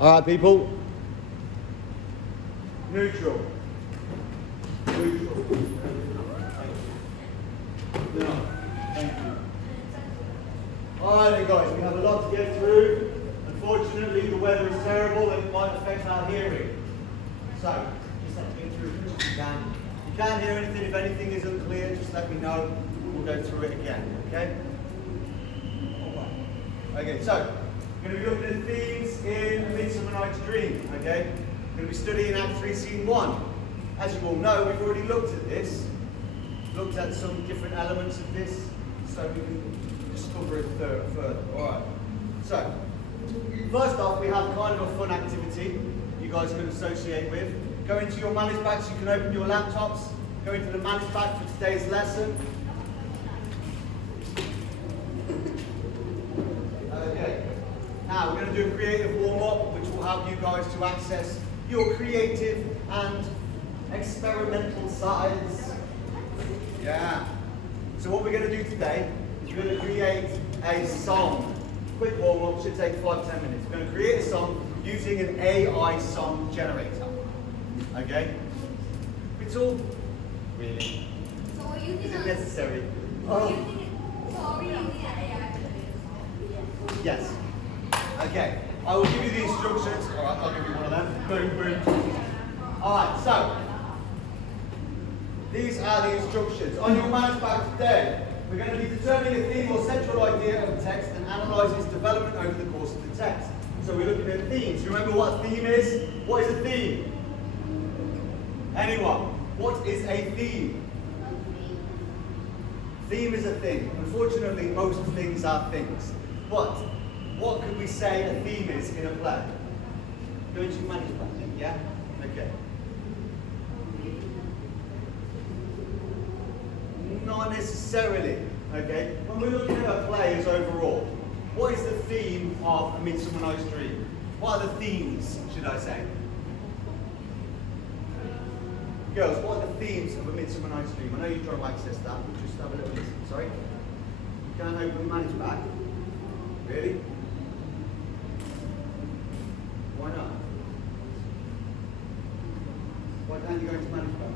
All right, people. Neutral. Neutral. No, thank you. All right, then, guys. We have a lot to get through. Unfortunately, the weather is terrible and it might affect our hearing. So, just have to get through as much as you can. If you can't hear anything, if anything is unclear, just let me know. We'll go through it again. Okay? Okay, so we're going to be looking at themes in A Midsummer Night's Dream. Okay? We're going to be studying Act 3, Scene 1. As you all know, we've already looked at this, looked at some different elements of this, so we can discover it further. Alright, so first off, we have kind of a fun activity you guys can associate with. Go into your manage bags, you can open your laptops, go into the manage bag for today's lesson. Okay, now we're going to do a creative warm-up which will help you guys to access your creative and experimental sides. Yeah. So what we're going to do today is we're going to create a song. Quick warm-up, should take 5-10 minutes. We're going to create a song using an AI song generator. Okay? It's all really. So are you Is it necessary? So are we using AI? Yes. Okay. I will give you the instructions. Alright, I'll give you one of them. Boom, boom. Alright, so these are the instructions. On your manage bag today, we're going to be determining a theme or central idea of a text and analyse its development over the course of the text. So we're looking at themes. You remember what a theme is? What is a theme? Anyone? What is a theme? Theme is a thing. Unfortunately, most things are things. But what could we say a theme is in a play? Go into your manage bag, yeah? Okay. Not necessarily, okay? When we're looking at a play as overall, what is the theme of A Midsummer Night's Dream? What are the themes, should I say? Girls, what are the themes of A Midsummer Night's Dream? I know you're trying to access that, but just have a little listen. Sorry? You can't open the manage bag? Really? Why not? Why can't you go into manage bag?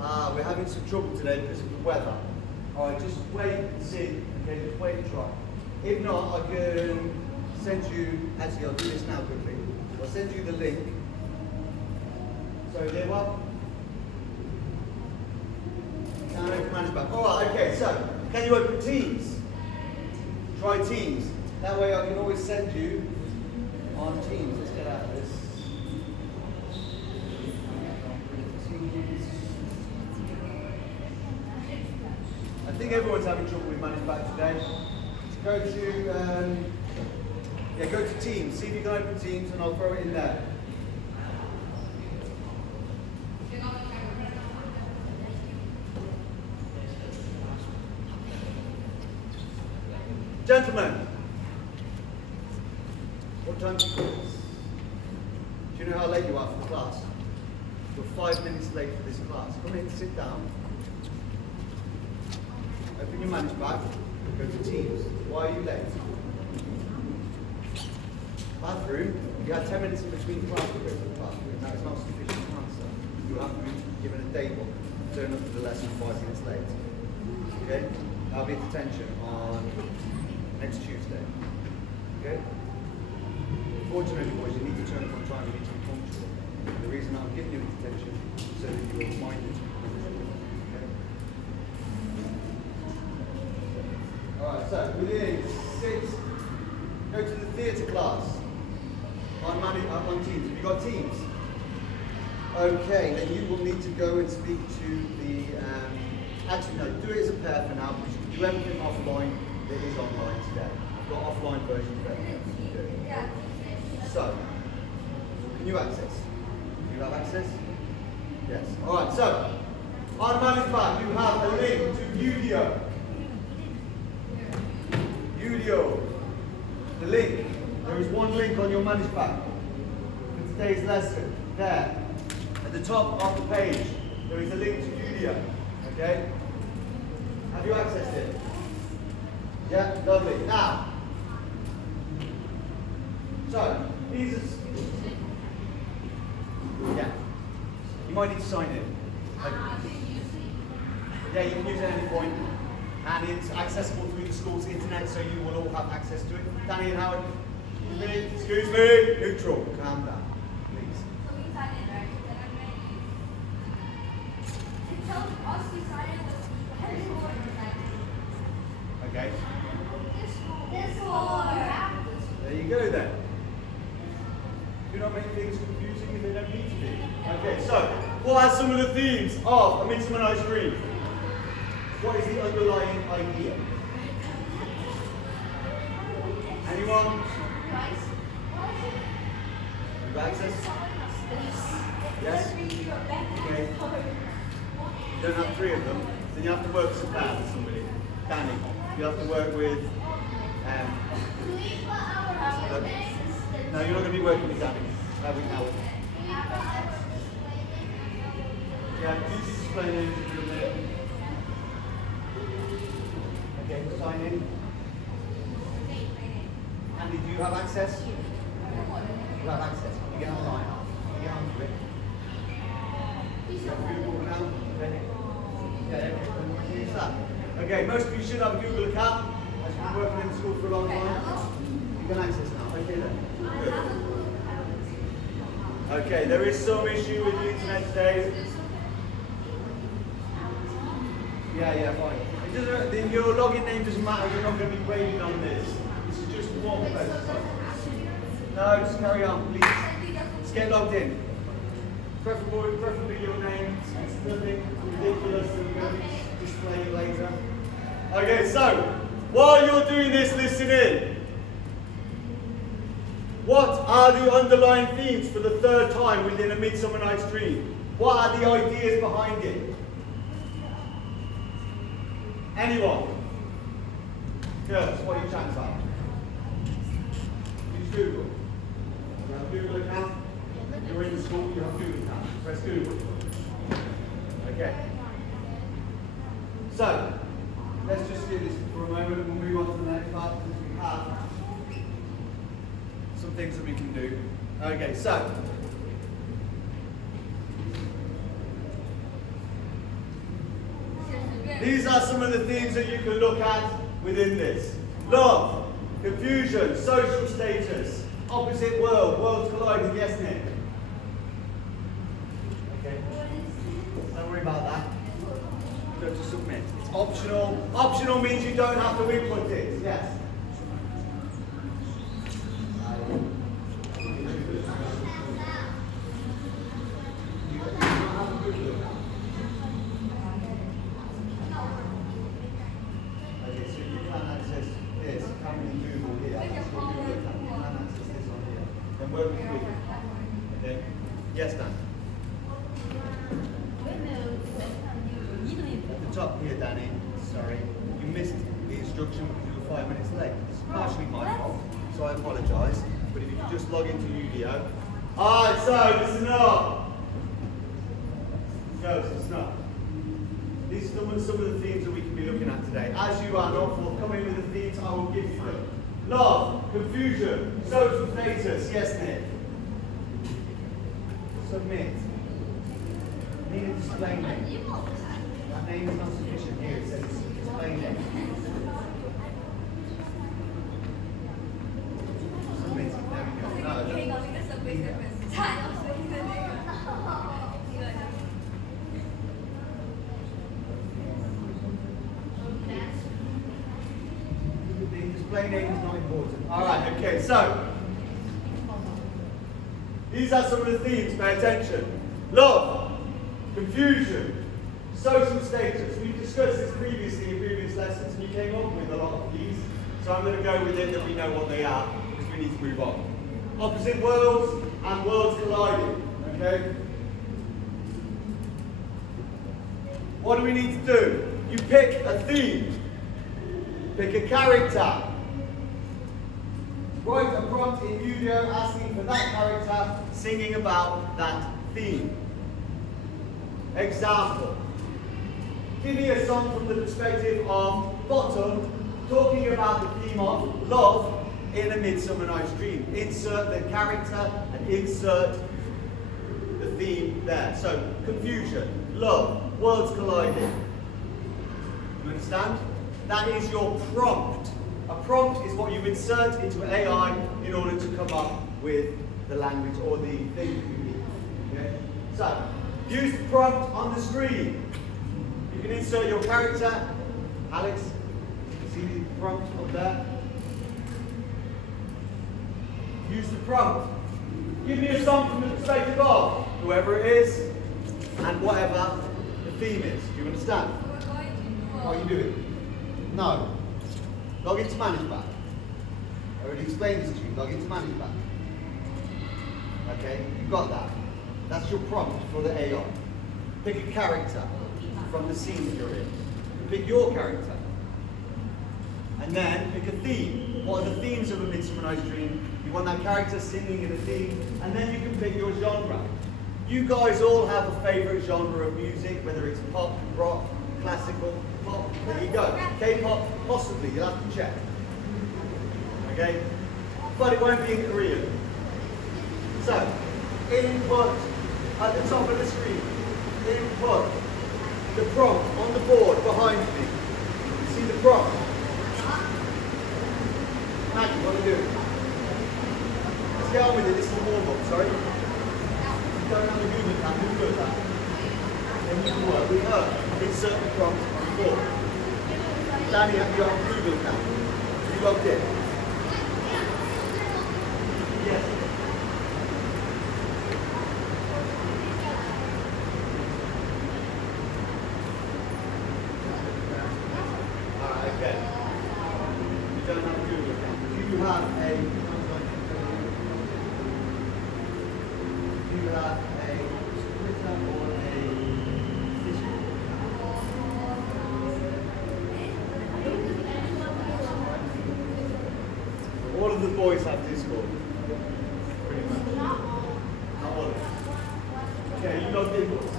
Ah, we're having some trouble today because of the weather. Alright, just wait and see. Okay, just wait and try. If not, I can send you, actually I'll do this now quickly. I'll send you the link. So there what? Can't open manage bag. Alright, okay, so can you open Teams? Try Teams. That way I can always send you on Teams. Let's get out of this. I think everyone's having trouble with manage bag today. Go to Teams. See if you can open Teams, and I'll throw it in there. Gentlemen, what time do you call this? Do you know how late you are for the class? You're 5 minutes late for this class. Come in, sit down. Open your manage bag, go to Teams. Why are you late? Bathroom, you had 10 minutes in between class to go to the bathroom. That is not sufficient answer. You'll have to be given a day book. Turn up to the lesson 5 minutes late. Okay? That'll be a detention on next Tuesday. Okay? Fortunately, boys, you need to turn up on time. You need to be punctual. The reason I'm giving you a detention is so that you are reminded. Alright, so within 6, go to the theatre class on Teams. Have you got Teams? Okay, then you will need to go and speak to the, actually no, do it as a pair for now, because you can do everything offline that is online today. I've got offline versions of everything you can do. Yeah. So, can you access? Do you have access? Yes. Alright, so, on manage bag you have a link to Udio. Udio. The link. There is one link on your manage bag for today's lesson. There. At the top of the page, there is a link to Udio. Okay? Have you accessed it? Yeah, lovely. Now, so These are, yeah. You might need to sign in. Yeah, you can use it at any point. And it's accessible through the school's internet, so you will all have access to it. Danny and Howard, excuse me, neutral, calm down, please. So we sign in, right? Then I'm ready. It tells us we sign in with the head score and the Okay, this score. there you go then. Do not make things confusing if they don't need to be. Okay, so what are some of the themes of A Midsummer Night's Dream? What is the underlying idea? Anyone? You have access? Yes? Okay. You don't have three of them, then you have to work as a pair with somebody. Danny, you have to work with no, you're not going to be working with Danny. With Howard. Yeah, you just explain it in a minute. Okay, sign in. Andy, do you have access? You have access. You get online. You get onto it. You have Google account. Yeah, use that. Okay, most of you should have a Google account. As you've been working in school for a long time. You can access now. Okay then. Good. Okay, there is some issue with the internet today. Yeah, fine. It doesn't, your login name doesn't matter, you're not going to be graded on this. This is just one exercise. No, just carry on, please. Just get logged in. Preferably your name. It's nothing ridiculous that we're going to display later. Okay, so, while you're doing this, listen in. What are the underlying themes for the third time within A Midsummer Night's Dream? What are the ideas behind it? Anyone? Girls, what are you chatting about? Use Google. You have a Google account? You're in the school, you have a Google account. Press Google. Okay. So, let's just do this for a moment and we'll move on to the next part because we have some things that we can do. Okay, so these are some of the themes that you can look at within this. Love, confusion, social status, opposite world, worlds colliding, yes Nick? Okay. Don't worry about that. Go to submit. It's optional. Optional means you don't have to input it. Yes. Yes, Dan. At the top here, Danny, sorry, you missed the instruction because you were 5 minutes late. It's partially my fault, so I apologise. But if you could just log into UDO. Alright, so listen up. Girls, listen up. These are some of the themes that we can be looking at today. As you are not forthcoming with the themes, I will give you them. Love, confusion, social status, yes, Nick. Submit. Need a display name. That name is not sufficient here, it says display name. Submit. There we go. No. The display name is not important. Alright, okay, so these are some of the themes, pay attention. Love, confusion, social status. We've discussed this previously in previous lessons and you came up with a lot of these. So I'm going to go with it that we know what they are because we need to move on. Opposite worlds and worlds colliding. Okay? What do we need to do? You pick a theme. Pick a character. Write a prompt in Udio asking for that character singing about that theme. Example. Give me a song from the perspective of Bottom talking about the theme of love in A Midsummer Night's Dream. Insert the character and insert the theme there. So, confusion, love, worlds colliding. You understand? That is your prompt. A prompt is what you insert into AI in order to come up with the language or the thing that you need. Okay? So, use the prompt on the screen. You can insert your character. Alex, see the prompt up there? Use the prompt. Give me a song from the perspective of whoever it is and whatever the theme is. Do you understand? What are you doing? No. Log into ManageBack. I already explained this to you. Log into ManageBack. Okay, you've got that. That's your prompt for the AI. Pick a character from the scene that you're in. Pick your character. And then pick a theme. What are the themes of A Midsummer Night's Dream? You want that character singing in a theme. And then you can pick your genre. You guys all have a favourite genre of music, whether it's pop, rock, classical, pop. There you go. K-pop, possibly. You'll have to check. Okay? But it won't be in Korean. So, input at the top of the screen. Input the prompt on the board behind me. See the prompt? Maggie, what are you doing? Let's get on with it. This is the warm-up, sorry. You don't have a Google account, who's good at that? Then you can work with her. Insert the prompt on the board. Danny, have you got a Google account? Have you logged in? Yes. Alright, okay. You don't have a Google account. Do you have a Twitter or a Facebook? All of the boys have Discord. Pretty much. Not all of them. Okay, you logged in, boys.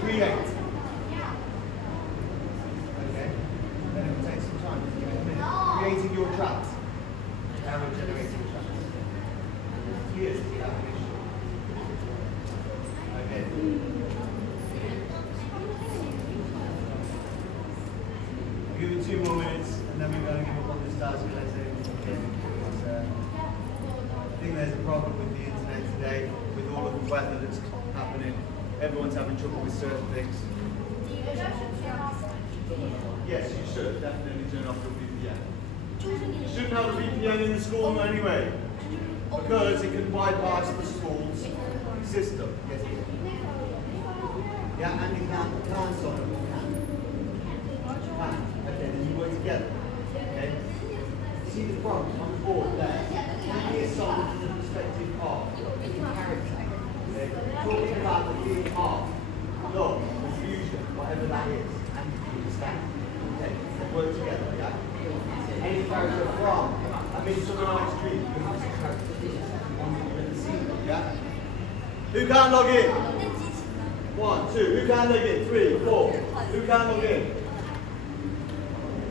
Create. Okay. Then it will take some time. Give it a minute. Creating your tracks. Arrow generating tracks. Here's the definition. Okay. We'll give it 2 more minutes and then we're going to give up on this task blessing. I think there's a problem with the internet today, with all of the weather that's happening. Everyone's having trouble with certain things. Yes, you should definitely turn off your VPN. You shouldn't have a VPN in the school anyway, because it can bypass the school's system. Yes, it can. Yeah, and you can solve it. Okay, then you work together. Okay? See the prompt on the board there. Can be a song from the perspective of the character. Okay? Talking about the theme of love, confusion, whatever that is. And you understand? Okay, then work together, yeah? Any character from A Midsummer Night's Dream, you have some character. You're in the scene, yeah? Who can't log in? 1, 2. Who can log in? 3, 4. Who can log in?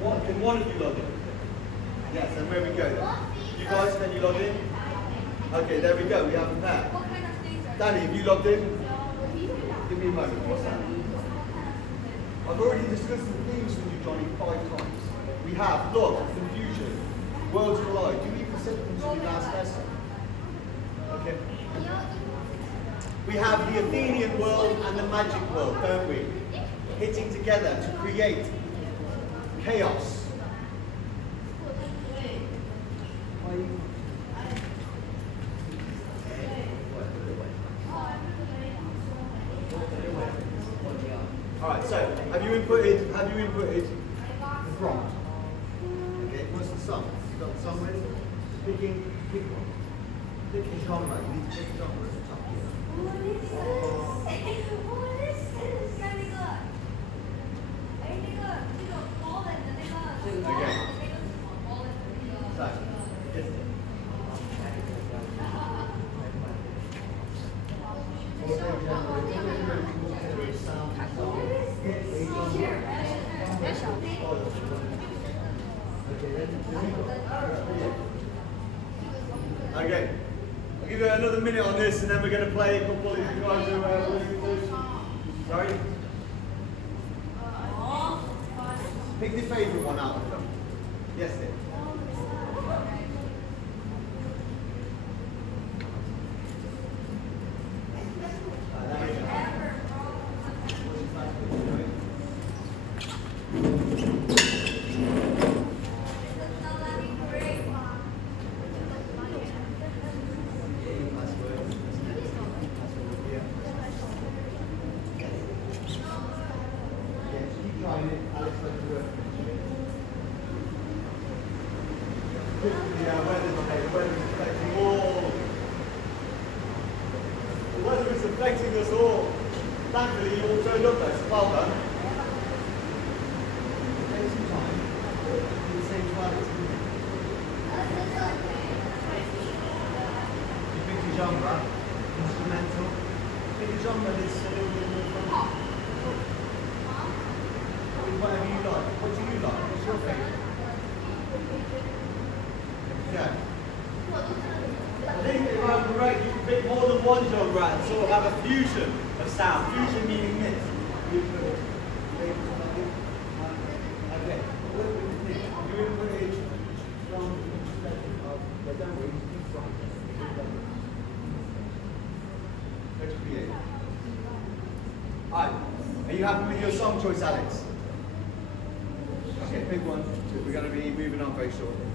Can one of you log in? Yes, and where we go then? You guys, can you log in? Okay, there we go. We have a pair. Danny, have you logged in? Give me a moment. What's that? I've already discussed the themes with you, Johnny, 5 times. We have love, confusion, worlds collide. You even said them to me last lesson. Okay. We have the Athenian world and the magic world, don't we? Hitting together to create chaos. Alright, so have you inputted the prompt? Okay, what's the song? You got the song ready? Pick one. Pick a genre. You need to pick a genre at the top here. What is this? What is this? Okay. So, yes. Okay. I'll give you another minute on this and then we're going to play a couple of you guys who sorry? Pick your favourite one out of them. Yes, Nick. The weather is affecting us all. Thankfully, you all turned up though, so well done. Take some time. Do the same twice. You pick your genre, instrumental. Pick your genre that's a little bit more fun. Whatever you like. What do you like? What's your favourite? Yeah. I think if I'm correct, you can pick more than one genre and sort of have a fusion of sound. Fusion meaning mix. Okay. What do you think? You input each from each section of the demo, each song. Let's create. Alright. Are you happy with your song choice, Alex? Okay, pick one. We're going to be moving on very shortly.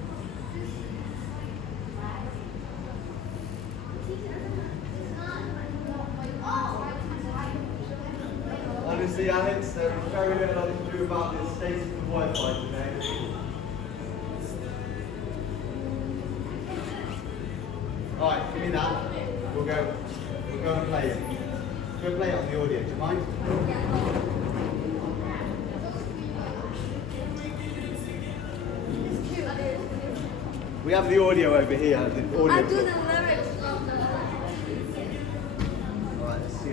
Honestly, Alex, there is very little I can do about the state of the Wi-Fi today. Alright, give me that. We'll go and play it. Go play it on the audio, do you mind? We have the audio over here. The audio. I do the lyrics. Alright, let's see.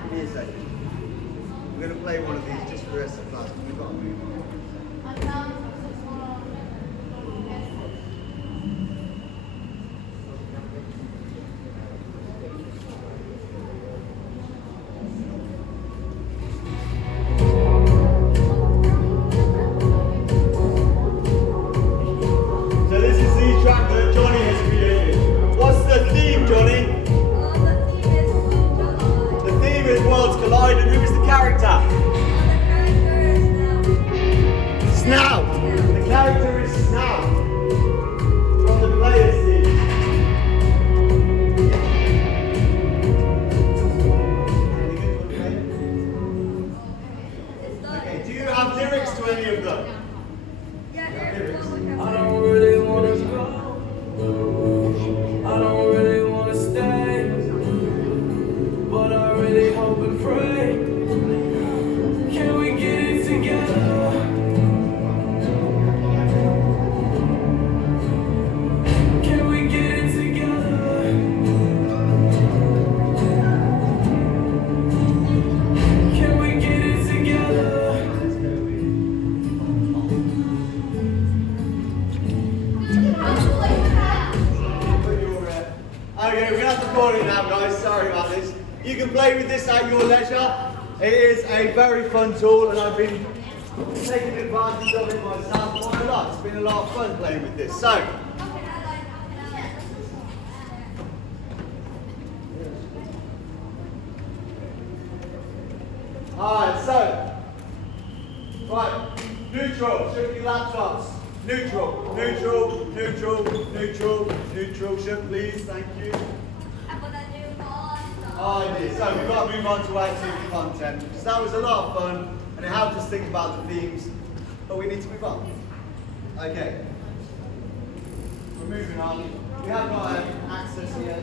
Give me a second. We're going to play one of these just for the rest of the class. We've got to move on. Snout! The character is Snout from the players team. Okay, do you have lyrics to any of them? Yeah, lyrics. I don't really want to go. I don't really want to stay. But I really hope and pray. Can we get it together? Okay, we're going to have to call it now, guys. Sorry about this. You can play with this at your leisure. It is a very fun tool, and I've been taking advantage of it myself quite a lot. It's been a lot of fun playing with this. So, alright, right, neutral, shook your laptops. Neutral, neutral, neutral, neutral, neutral, shook please, thank you. Oh, it is. So we've got to move on to activity content, because that was a lot of fun, and it helped us think about the themes, but we need to move on. Okay. We're moving on. We have got access here.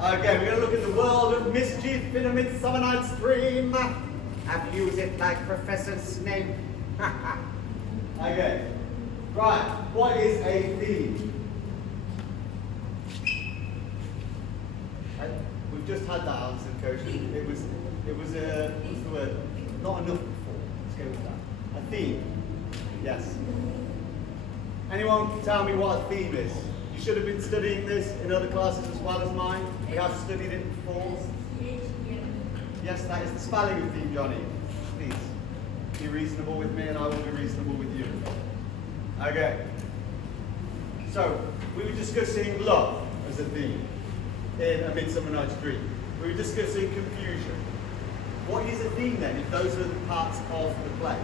Okay, we're going to look at the world of mischief in A Midsummer Night's Dream. Abuse it like Professor Snape. Okay. Right, what is a theme? We've just had that answer, Coach. It was what's the word? Not enough before. Let's go with that. A theme. Yes. Anyone tell me what a theme is? You should have been studying this in other classes as well as mine. We have studied it before. Yes, that is the spelling of theme, Johnny. Please, be reasonable with me and I will be reasonable with you. Okay. So, we were discussing love as a theme in A Midsummer Night's Dream. We were discussing confusion. What is a theme then, if those are the parts of the play?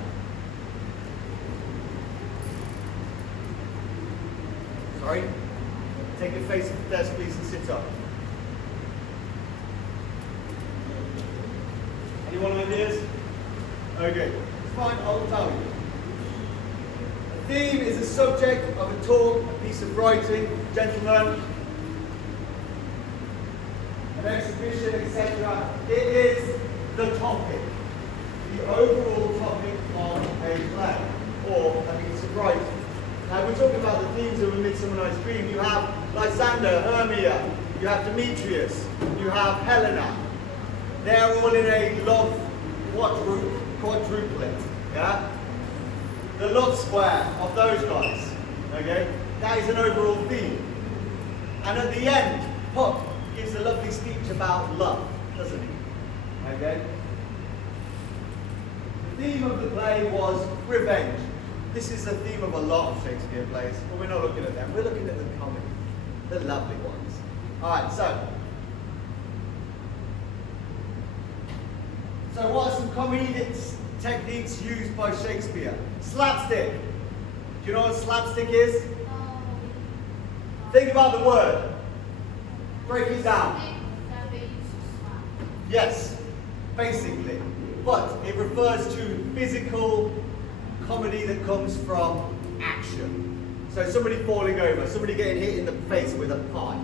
Sorry? Take your face off the desk, please, and sit up. Anyone ideas? Okay, it's fine, I'll tell you. A theme is a subject of a talk, a piece of writing, gentlemen, an exhibition, etc. It is the topic, the overall topic of a play or a piece of writing. Now we're talking about the themes of A Midsummer Night's Dream. You have Lysander, Hermia, you have Demetrius, you have Helena. They're all in a love quadruplet, yeah? The love square of those guys, okay? That is an overall theme. And at the end, Puck gives a lovely speech about love, doesn't he? Okay? The theme of the play was revenge. This is the theme of a lot of Shakespeare plays, but we're not looking at them. We're looking at the comedy, the lovely ones. All right, so what are some comedic techniques used by Shakespeare? Slapstick. Do you know what slapstick is? Think about the word. Break it down. Yes, basically. But it refers to physical comedy that comes from action. So somebody falling over, somebody getting hit in the face with a pie.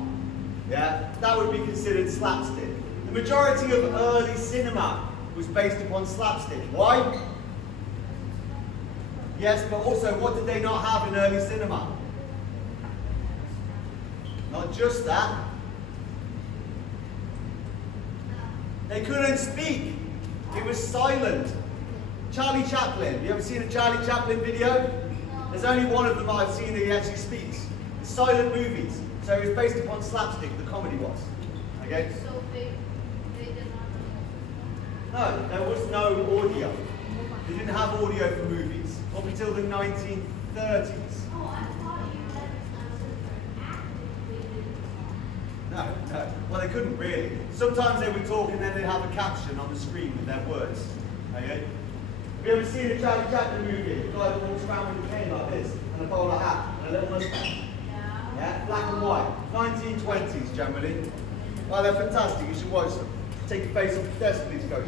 Yeah, that would be considered slapstick. The majority of early cinema was based upon slapstick. Why? Yes, but also what did they not have in early cinema? Not just that. They couldn't speak. It was silent. Charlie Chaplin. You ever seen a Charlie Chaplin video? There's only one of them I've seen that he actually speaks. It's silent movies. So it was based upon slapstick, the comedy was. Okay? So they did not No, there was no audio. They didn't have audio for movies up until the 1930s. Oh, I thought you meant for acting. They didn't talk. No. Well, they couldn't really. Sometimes they would talk and then they'd have a caption on the screen with their words. Okay? Have you ever seen a Charlie Chaplin movie? The guy that walks around with a cane like this, and a bowler hat, and a little mustache. Yeah? Black and white. 1920s generally. Oh, they're fantastic. You should watch them. Take your face off the desk, please, Coach.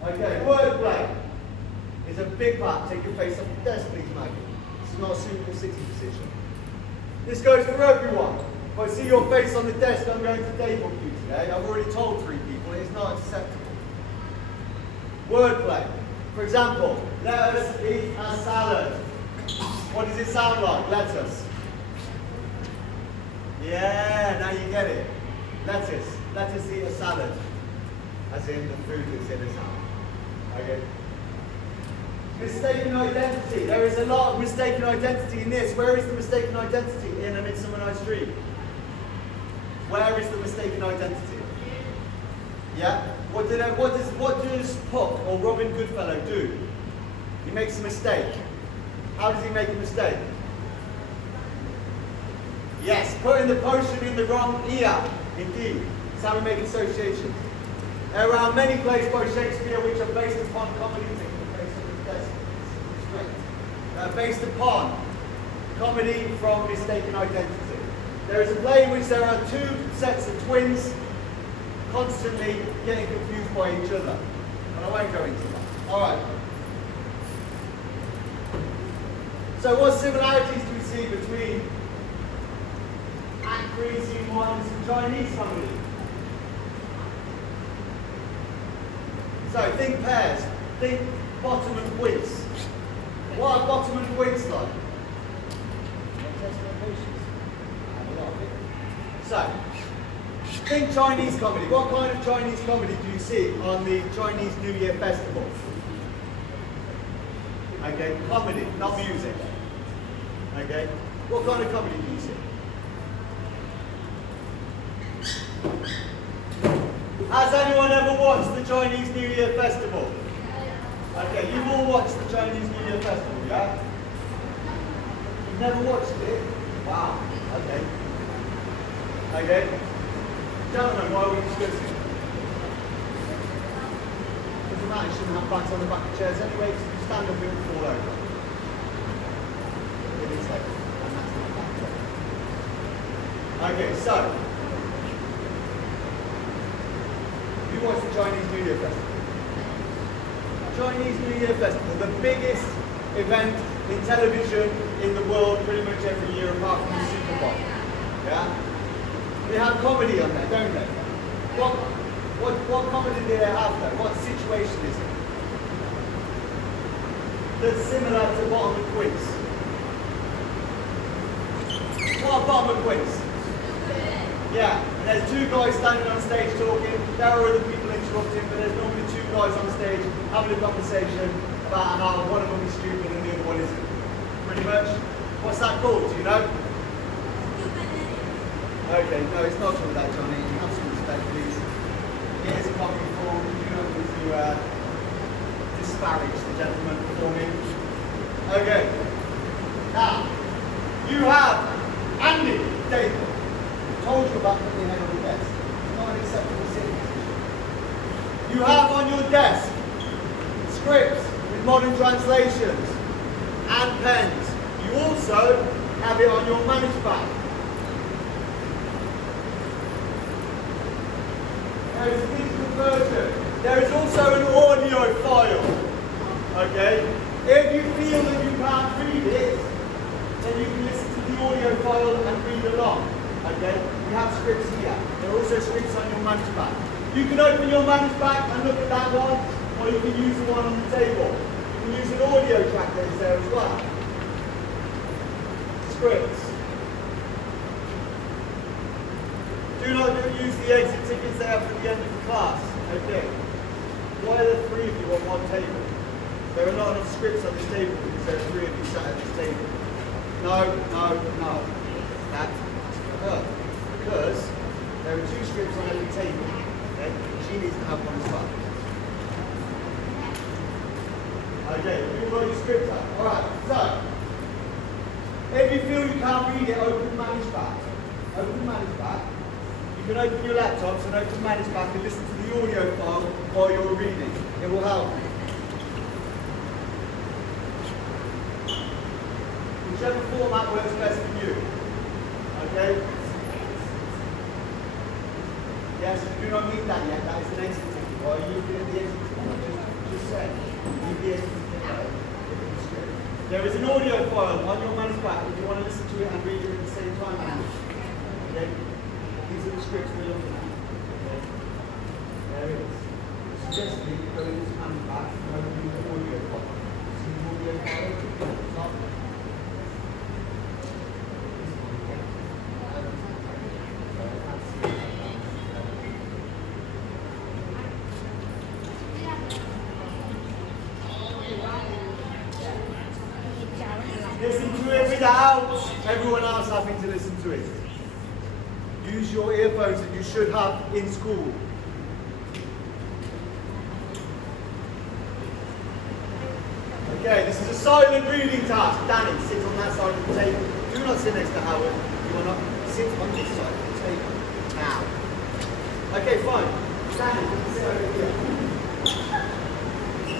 Okay, wordplay is a big part. Take your face off the desk, please, Maggie. It's not a suitable sitting position. This goes for everyone. If I see your face on the desk, I'm going to daybook you today. I've already told 3 people it is not acceptable. Wordplay. For example, let us eat a salad. What does it sound like? Lettuce. Yeah, now you get it. Lettuce. Let us eat a salad. As in the food that's in a salad. Okay. Mistaken identity. There is a lot of mistaken identity in this. Where is the mistaken identity in A Midsummer Night's Dream? Where is the mistaken identity? Yeah? What does Puck or Robin Goodfellow do? He makes a mistake. How does he make a mistake? Yes, putting the potion in the wrong ear. Indeed. That's how we make associations. There are many plays by Shakespeare which are based upon comedy. Based upon comedy from mistaken identity. There is a play in which there are 2 sets of twins constantly getting confused by each other. And I won't go into that. Alright. So what similarities do we see between Act 3, Scene 1 and some Chinese comedy? So think pairs. Think bottom and quints. What are bottom and quints like? So, think Chinese comedy. What kind of Chinese comedy do you see on the Chinese New Year festival? Okay, comedy, not music. Okay? What kind of comedy do you see? Has anyone ever watched the Chinese New Year Festival? Okay, you've all watched the Chinese New Year Festival, yeah? You've never watched it? Wow, okay. Okay. Gentlemen, why are we discussing? Doesn't matter, you shouldn't have backs on the back of chairs anyway, because if you stand up, it will fall over. It is heavy, and that's not bad. Okay, so, you watch the Chinese New Year Festival. Chinese New Year Festival, the biggest event in television in the world pretty much every year apart from the Super Bowl. Yeah? They have comedy on there, don't they? What comedy do they have there? What situation is it? That's similar to Bottom of Quiz. What are Bottom of Quiz? Yeah, and there's two guys standing on stage talking, there are other people interrupting, but there's normally two guys on stage having a conversation about how one of them is stupid and the other one isn't. Pretty much. What's that called, do you know? Okay, no, it's not called that, Johnny. Have some respect, please. It is a comedy form. You do not need to disparage the gentleman performing. Okay. Now, you have Andy David. Told you about putting your head on the desk. It's not an acceptable sitting position. You have on your desk scripts with modern translations and pens. You also have it on your manage bag. There is a digital version. There is also an audio file. Okay? If you feel that you can't read it, then you can listen to the audio file and read along. Okay? You have scripts here. There are also scripts on your manage bag. You can open your manage bag and look at that one, or you can use the one on the table. You can use an audio track that is there as well. Scripts. Do not use the exit tickets they have at the end of the class. Okay. Why are there three of you on one table? There are not enough scripts on this table because there are three of you sat at this table. No. That's her. Because there are two scripts on every table. Okay? She needs to have one as well. Okay, you wrote your script out. Alright, so if you feel you can't read it, open manage back. Open manage back. You can open your laptops and open manage back and listen to the audio file while you're reading. It will help you. Whichever format works best for you. Okay? Yes, you do not need that yet. That is an exit ticket. Why are you looking at the exit ticket? Just say. Leave the exit ticket out. There is an audio file on your man's back if you want to listen to it and read it at the same time. Okay? These are the scripts we're looking at. Okay? There it is. Suggest that you go into this man's back and open the audio file. See the audio file? Top. Listen to it without everyone else having to listen to it. Use your earphones that you should have in school. Okay, this is a silent reading task. Danny, sit on that side of the table. Do not sit next to Howard. You will not sit on this side of the table. Now. Okay, fine. Danny, sit over here.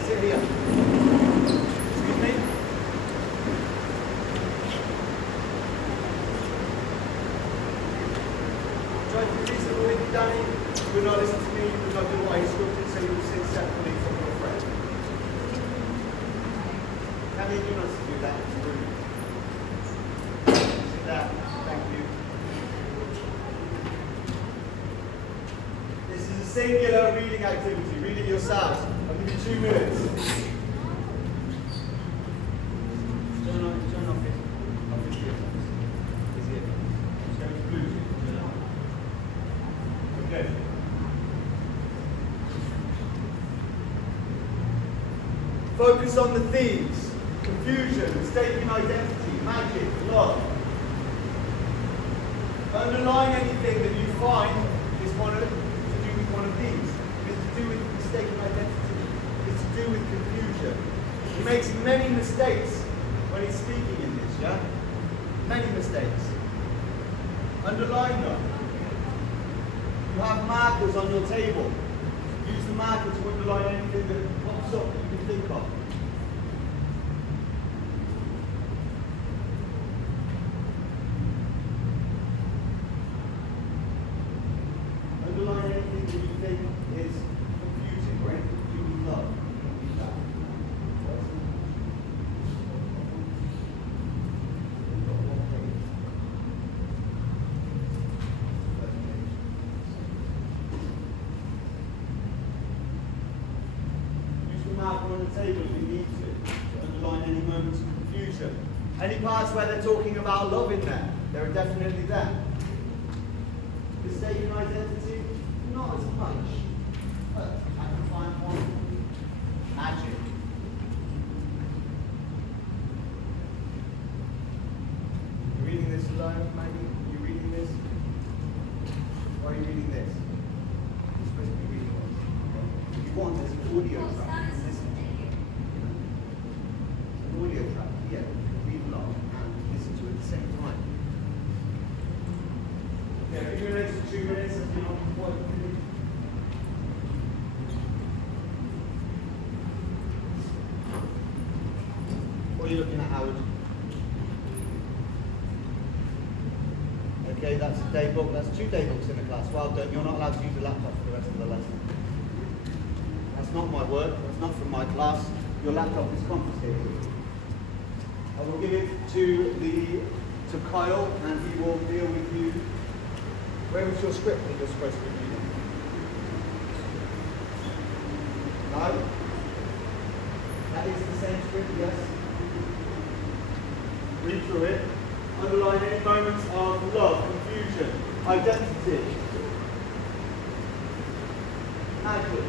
Sit here. Excuse me? Try to be reasonable with you, Danny. You will not listen to me. You will not do what I instructed, so you will sit separately from your friend. Danny, do not do that. It's rude. Sit down. Thank you. This is a singular reading activity. Read it yourselves. I'll give you 2 minutes. Turn off his earphones. His earphones. It's going to Bluetooth. Turn it off. Okay. Focus on the themes. Confusion, mistaken identity, magic, love. Underline anything that you find is to do with one of these. It's to do with mistaken identity. It's to do with confusion. He makes many mistakes when he's speaking in this, yeah? Many mistakes. Underline them. You have markers on your table. Use the marker to underline anything that pops up that you can think of. Underline anything that you think is confusing or anything to do with love. Use that. Use the marker on the table if you need to underline any moments of confusion. Any parts where they're talking about love in there, there are definitely there. Mistaken identity, not as much, but I can find one. Magic. You reading this alone, Maggie? You reading this? Why are you reading this? You're supposed to be reading this. If you want, there's an audio track. Listen. An audio track, yeah. Read along and listen to it at the same time. Yeah, if you're an extra 2 minutes, and you're not quite finished. What are you looking at, Howard? Okay, that's a day book. That's 2 day books in the class. Well done. You're not allowed to use a laptop for the rest of the lesson. That's not my work. That's not from my class. Your laptop is confiscated. I will give it to Kyle, and he will deal with you. Where was your script that you're supposed to be reading? No? That is the same script, yes? Read through it. Underline any moments of love, confusion, identity. Magic.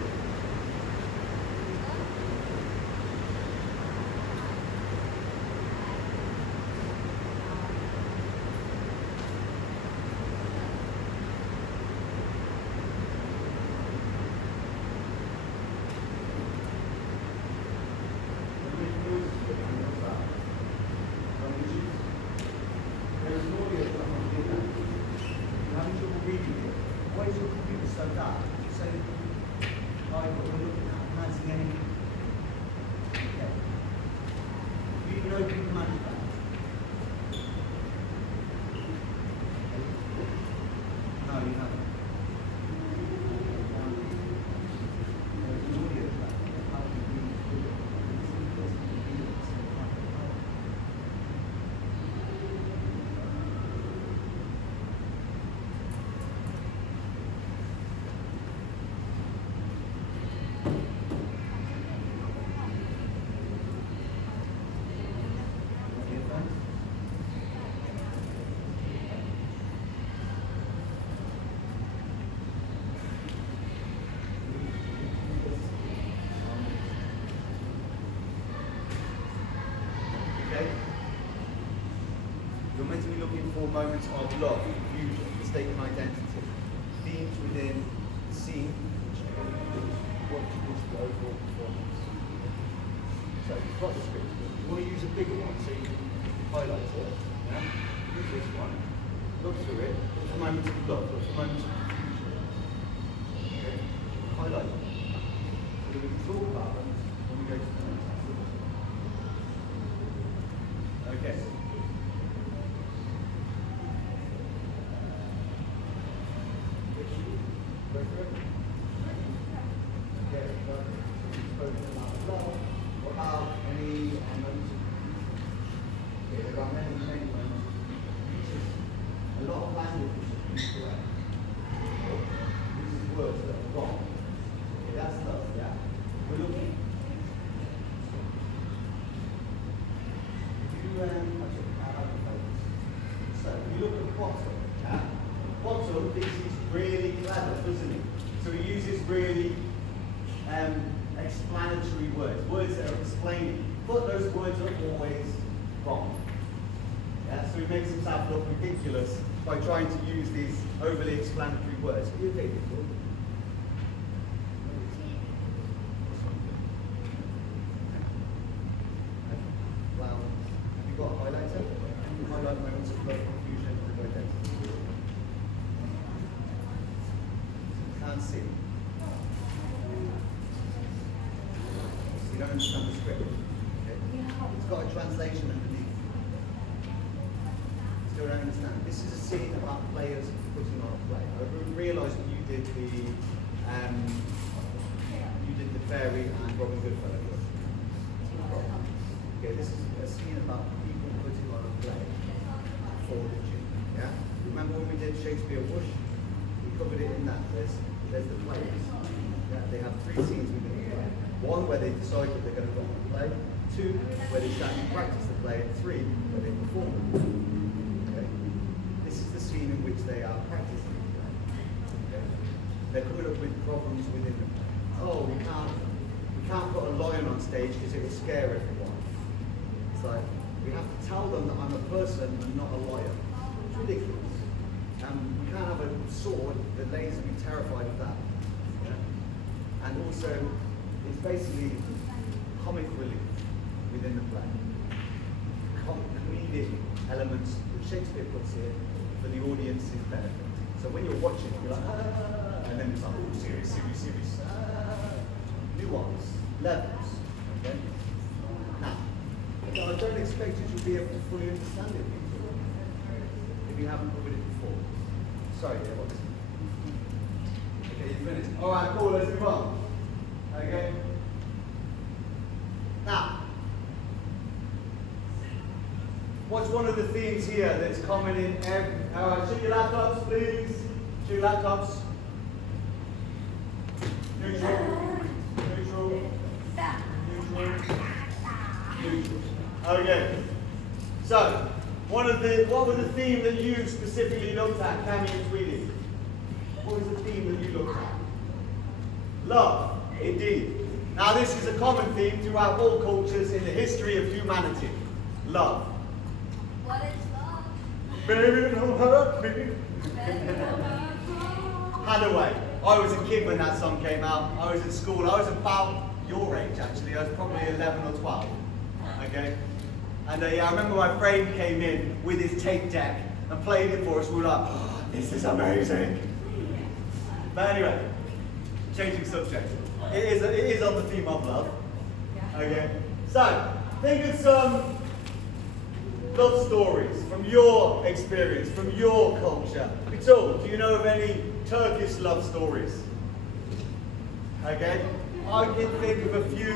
You're meant to be looking for moments of love, confusion, mistaken identity, themes within the scene, which what is the overall performance. So you've got the script. You want to use a bigger one so you can highlight it. Yeah? Use this one. Look through it. Look for moments of love. Look for moments of confusion. Okay? Highlight it. So that we can talk about them when we go to the next activity. Okay. Go through it. Okay, so we've spoken about love. What about any moments of confusion? Okay, there are many moments of confusion. A lot of language is incorrect. Uses words that are wrong. Okay, that's love, yeah? We're looking. So you look at Bottom, yeah? Bottom thinks he's really clever, doesn't he? So he uses really explanatory words, words that are explaining, but those words are always wrong. Yeah, so he makes himself look ridiculous by trying to use these overly explanatory words. Are you okay, people? Wow. Have you got a highlighter? Can you highlight moments of confusion and identity? Can't see. So you don't understand the script. Okay? It's got a translation underneath. Still don't understand. This is a scene about players putting on a play. I realised when you did the fairy and Robin Goodfellow. Okay, this is a scene about people putting on a play for the Jew. Yeah? Remember when we did Shakespeare Wush? We covered it in that. There's the players. Yeah? They have 3 scenes within the play. 1 where they decide that they're going to go on the play. 2 where they start to practice the play. And 3 where they perform. Okay? This is the scene in which they are practicing the play. Okay? They're coming up with problems within the play. Oh, we can't put a lion on stage because it will scare everyone. It's like, we have to tell them that I'm a person and not a lion. It's ridiculous. We can't have a sword that lays me terrified of that. Yeah? And also, it's basically comic relief within the play. Comedic elements that Shakespeare puts here for the audience's benefit. So when you're watching, you're like, ah, and then it's like, oh, serious, nuance, levels. Okay? Now, I don't expect you to be able to fully understand it if you haven't covered it before. Sorry, yeah, what's it? Okay, you finished. Alright, cool, let's move on. Okay? Now, what's one of the themes here that's common in every... Alright, show your laptops, please. Show your laptops. Neutral. Okay. So, what was the theme that you specifically looked at, Cammy and Tweedy? What was the theme that you looked at? Love, indeed. Now this is a common theme throughout all cultures in the history of humanity. Love. What is love? Baby, don't hurt me. Baby, don't hurt me. Hathaway. I was a kid when that song came out. I was at school. I was about your age actually. I was probably 11 or 12. Okay? And I remember my friend came in with his tape deck and played it for us. We were like, oh, this is amazing. But anyway, changing subject. It is on the theme of love. Okay? So, think of some love stories from your experience, from your culture. Vitul, do you know of any Turkish love stories? Okay? I can think of a few,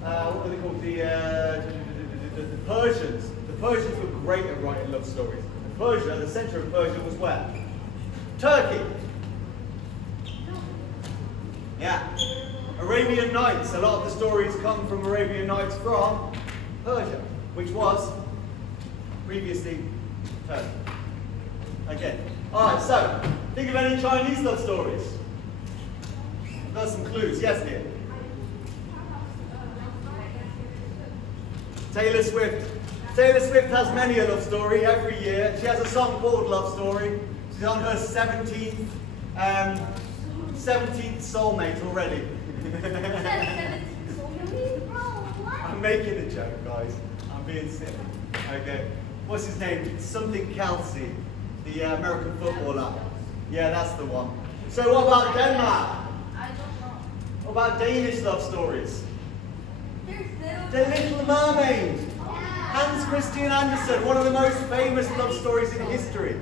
what were they called? The Persians. The Persians were great at writing love stories. Persia, the center of Persia was where? Turkey. Yeah. Arabian Nights. A lot of the stories come from Arabian Nights from Persia, which was previously Turkey. Okay. Alright, so, think of any Chinese love stories. Got some clues. Yes, dear. Taylor Swift. Taylor Swift has many a love story every year. She has a song called Love Story. She's on her 17th soulmate already. I'm making a joke, guys. I'm being silly. Okay. What's his name? Something Kelsey, the American footballer. Yeah, that's the one. So what about Denmark? I don't know. What about Danish love stories? There's The Little Mermaid. Hans Christian Andersen, one of the most famous love stories in history.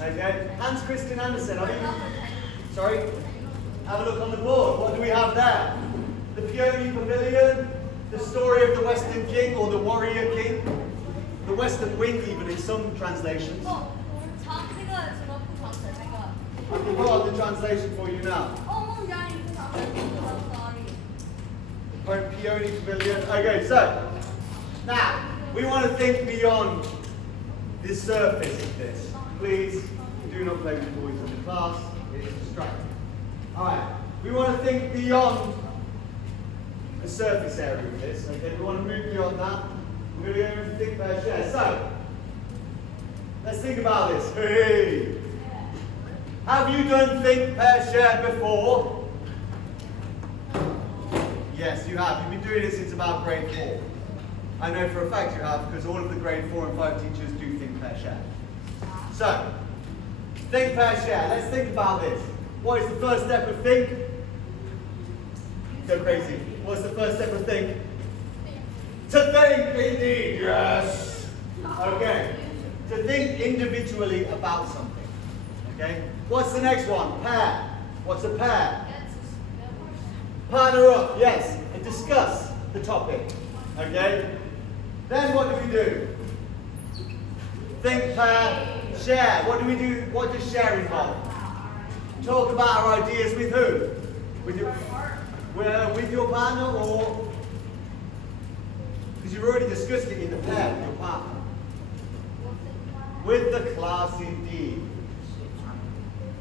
Okay, Hans Christian Andersen. Sorry? Have a look on the board. What do we have there? The Peony Pavilion, the story of the Western King or the Warrior King, the Western Wing even in some translations. I can pull out the translation for you now. Peony Pavilion. Okay, so now we want to think beyond the surface of this. Please do not play with toys in the class. It is distracting. Alright, we want to think beyond the surface area of this. Okay, we want to move beyond that. We're going to go into think, pair, share. So, let's think about this. Hey! Have you done think, pair, share before? Yes, you have. You've been doing it since about grade 4. I know for a fact you have, because all of the grade 4 and 5 teachers do think, pair, share. So, think, pair, share. Let's think about this. What is the first step of think? Go crazy. What's the first step of think? To think, indeed, yes. Okay. To think individually about something. Okay. What's the next one? Pair. What's a pair? Partner up, yes, and discuss the topic. Okay. Then what do we do? Think, pair, share. What do we do? What does share involve? Talk about our ideas with who? With your partner, or because you've already discussed it in the pair with your partner. With the class indeed.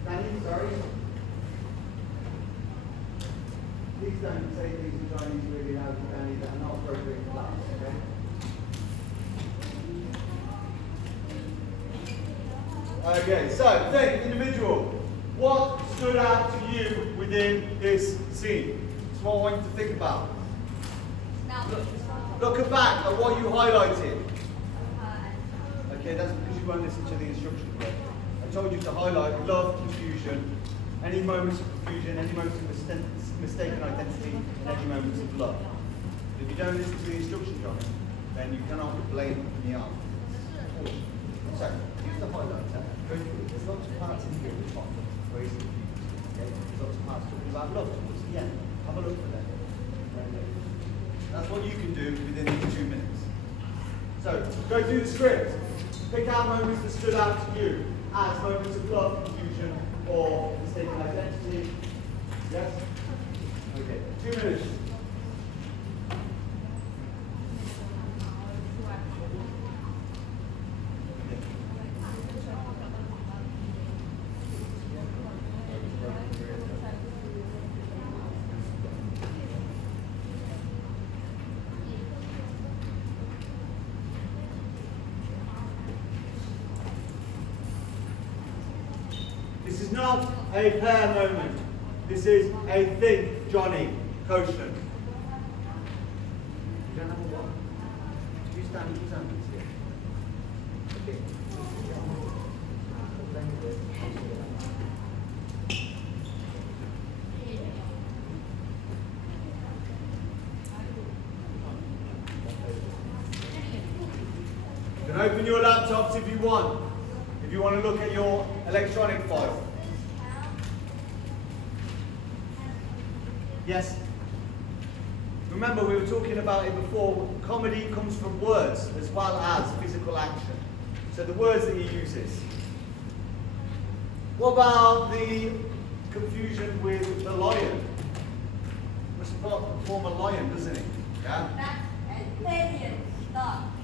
Danny, sorry. Please don't say things in Chinese really loud to Danny that are not appropriate in class, okay? Okay, so think, individual. What stood out to you within this scene? That's what I want you to think about. Look back at what you highlighted. Okay, that's because you won't listen to the instruction book. I told you to highlight love, confusion, any moments of confusion, any moments of mistaken identity, and any moments of love. If you don't listen to the instruction, Johnny, then you cannot blame the answer. So, use the highlighter. Go through it. There's lots of parts in here which are very confused. Okay? There's lots of parts talking about love towards the end. Have a look for them. That's what you can do within these 2 minutes. So, go through the script. Pick out moments that stood out to you as moments of love, confusion, or mistaken identity. Yes? Okay, 2 minutes. This is not a pair moment. This is a think, Johnny, quotient. You don't have a what? You stand here. Okay. You can open your laptops if you want. If you want to look at your electronic file. Yes? Remember, we were talking about it before. Comedy comes from words as well as physical action. So the words that he uses. What about the confusion with the lion? Must form a lion, doesn't it? Yeah?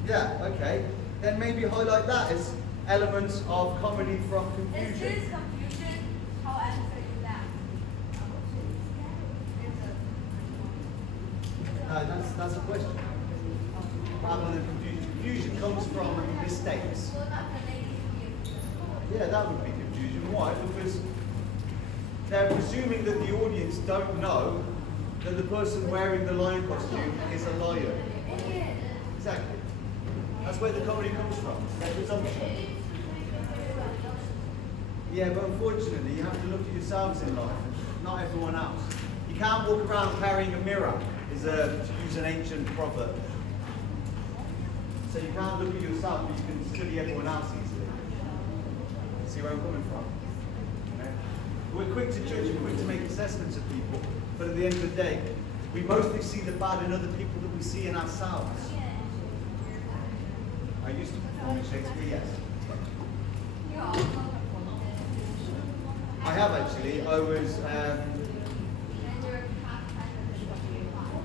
Yeah, okay. Then maybe highlight that as elements of comedy from confusion. Is this confusion? How answer is that? No, that's a question. Rather than confusion. Confusion comes from mistakes. Yeah, that would be confusion. Why? Because they're presuming that the audience don't know that the person wearing the lion costume is a lion. Exactly. That's where the comedy comes from. That presumption. Yeah, but unfortunately, you have to look at yourselves in life, not everyone else. You can't walk around carrying a mirror, to use an ancient proverb. So you can't look at yourself, but you can study everyone else easily. See where I'm coming from? Okay? We're quick to judge and quick to make assessments of people, but at the end of the day, we mostly see the bad in other people that we see in ourselves. I used to perform in Shakespeare, yes. I have actually. I was.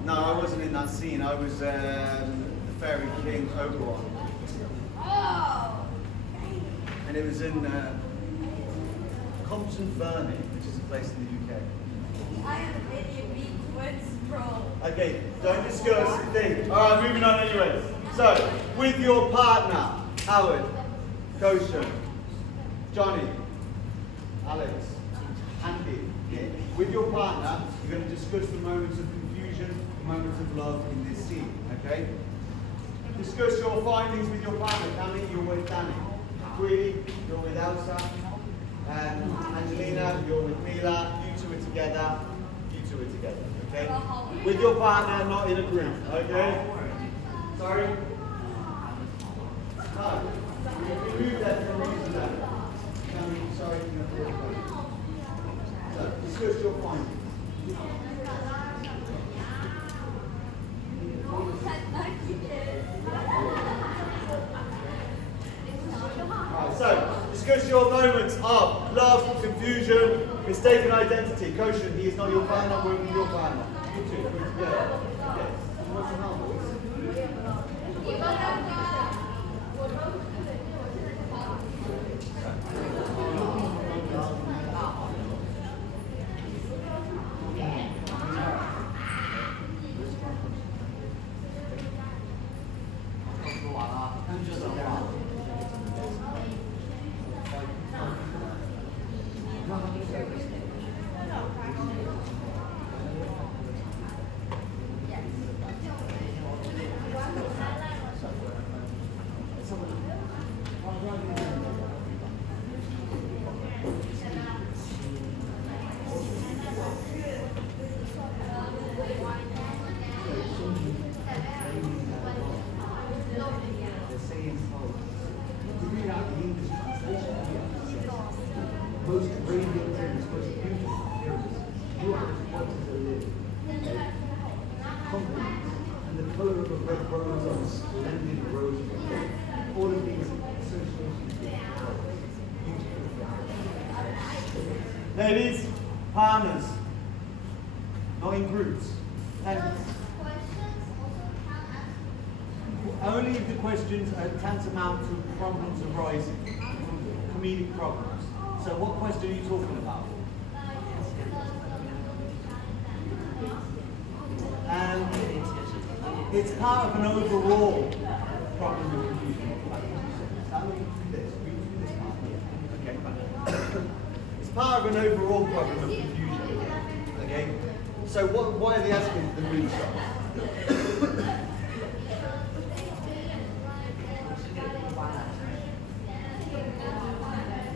No, I wasn't in that scene. I was the fairy king Oberon. Oh! And it was in Compton Fernie, which is a place in the UK. I am an idiot being twins. Okay, don't discuss, think. Alright, moving on anyways. So, with your partner, Howard, Koshan, Johnny, Alex, Andy, Nick. With your partner, you're going to discuss the moments of confusion, the moments of love in this scene, okay? Discuss your findings with your partner. Cammy, you're with Danny. Queenie, you're with Elsa. Angelina, you're with Mila. You two are together. You two are together, okay? With your partner, not in a group, okay? Sorry? No. We moved that for a reason now. Cammy, sorry, you have to. So, discuss your findings. So, discuss your moments of love, confusion, mistaken identity. Koshan, he is not your partner, work with your partner. You two, work together. Yes. What's the hell, most radiant things, most beautiful appearances, you are responsible to live. Confidence and the colour of a red rose on a splendid rose bush. All of these associations with flowers. Beautiful flowers. Ladies, partners, not in groups. And only if the questions are tantamount to problems arising, comedic problems. So what question are you talking about? And it's part of an overall problem of confusion. It's part of an overall problem of confusion. Okay? So why are they asking for the moonshot?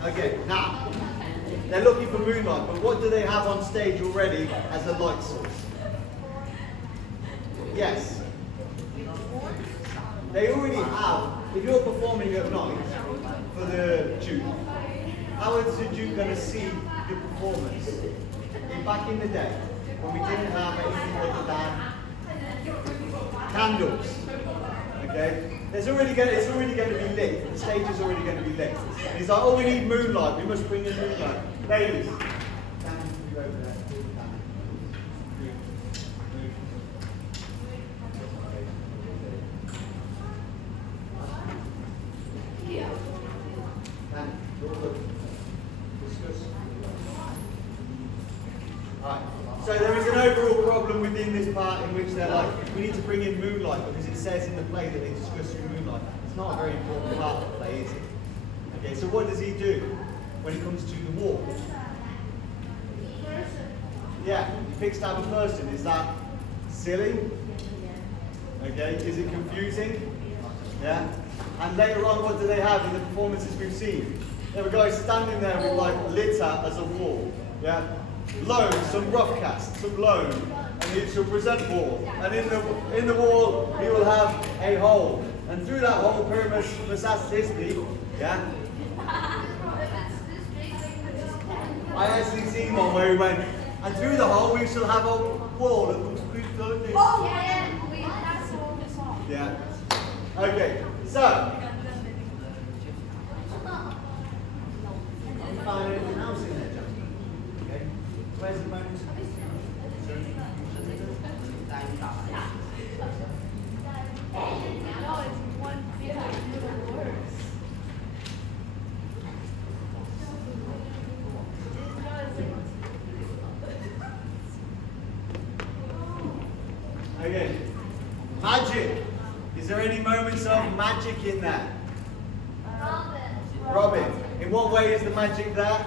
Okay, now, they're looking for moonlight, but what do they have on stage already as a light source? Yes. They already have, if you're performing at night for the Duke, how is the Duke going to see your performance? Back in the day, when we didn't have anything other than candles, okay? It's already going to be lit. The stage is already going to be lit. And he's like, oh, we need moonlight. We must bring in moonlight. Ladies, stand you over there. Alright, so there is an overall problem within this part in which they're like, we need to bring in moonlight because it says in the play that they discuss through moonlight. It's not a very important part of the play, is it? Okay, so what does he do when it comes to the wall? Yeah, he picks to have a person. Is that silly? Okay, is it confusing? Yeah? And later on, what do they have in the performances we've seen? There were guys standing there with like litter as a wall. Yeah? Loam, some rough cast, some loam, and it shall present wall. And in the wall, he will have a hole. And through that hole, Pyramus must ask this be, yeah? I actually seen one where he went, and through the hole we shall have a wall that looks like this. Oh, yeah, that's all the song. Yeah. Okay, so. You find anything else in there, John? Okay. Where's the bonus? No, it's one big little words. Magic. Is there any moments of magic in there? Robin. Robin. In what way is the magic there?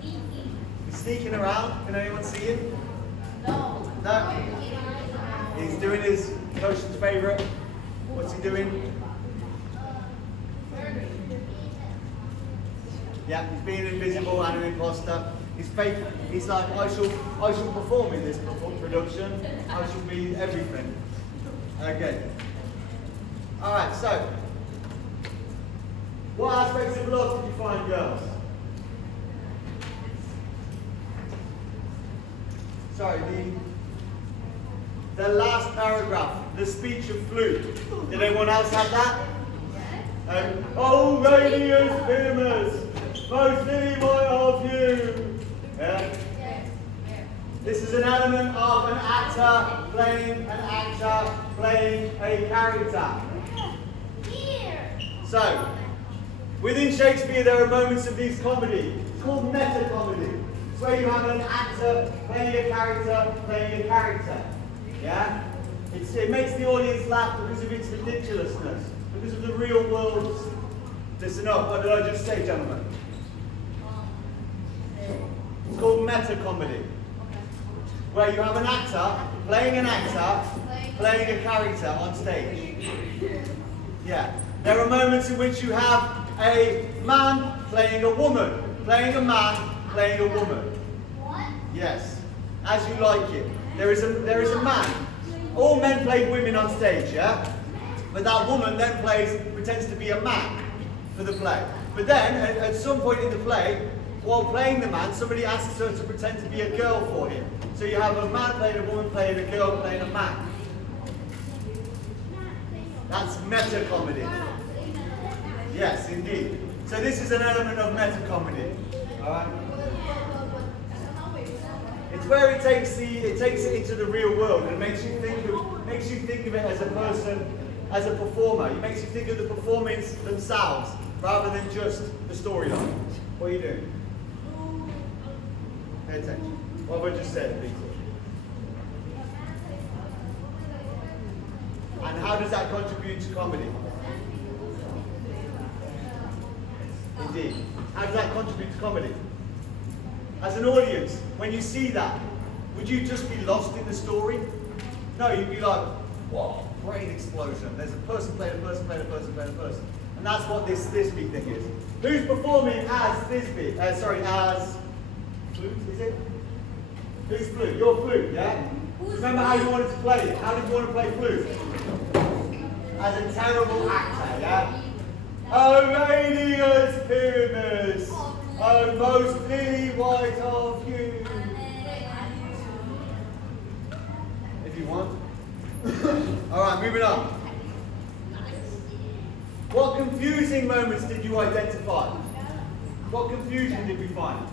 Sneaky. He's sneaking around. Can anyone see him? No. No. He's doing his Ocean's favourite. What's he doing? Yeah, he's being invisible and an imposter. He's fake. He's like, I shall perform in this production. I shall be everything. Okay. All right. So, what aspects of love did you find, girls? Sorry, the last paragraph, the speech of flute. Did anyone else have that? Oh, radius famous, most lily white of you. Yeah. This is an element of an actor playing a character. So, within Shakespeare there are moments of these comedy. It's called meta-comedy. It's where you have an actor playing a character. Yeah? It makes the audience laugh because of its ridiculousness, because of the real world's... Listen up, what did I just say, gentlemen? It's called meta-comedy. Where you have an actor playing a character on stage. Yeah. There are moments in which you have a man playing a woman, playing a man playing a woman. What? Yes, as you like it. There is a man. All men play women on stage, yeah? But that woman then pretends to be a man for the play. But then, at some point in the play, while playing the man, somebody asks her to pretend to be a girl for him. So you have a man playing a woman playing a girl playing a man. That's meta-comedy. Yes, indeed. So this is an element of meta-comedy. Alright? It's where it takes it into the real world and makes you think of it as a person, as a performer. It makes you think of the performance themselves rather than just the storyline. What are you doing? Pay attention. What have I just said, Peter? And how does that contribute to comedy? Indeed. How does that contribute to comedy? As an audience, when you see that, would you just be lost in the story? No, you'd be like, whoa, brain explosion. There's a person playing a person playing a person playing a person. And that's what this Thisbe thing is. Who's performing as Thisbe? As flute, is it? Who's flute? You're flute, yeah? Remember how you wanted to play it? How did you want to play flute? As a terrible actor, yeah? Oh, radius pyramus, oh, most lily white of you. If you want. Alright, moving on. What confusing moments did you identify? What confusion did we find?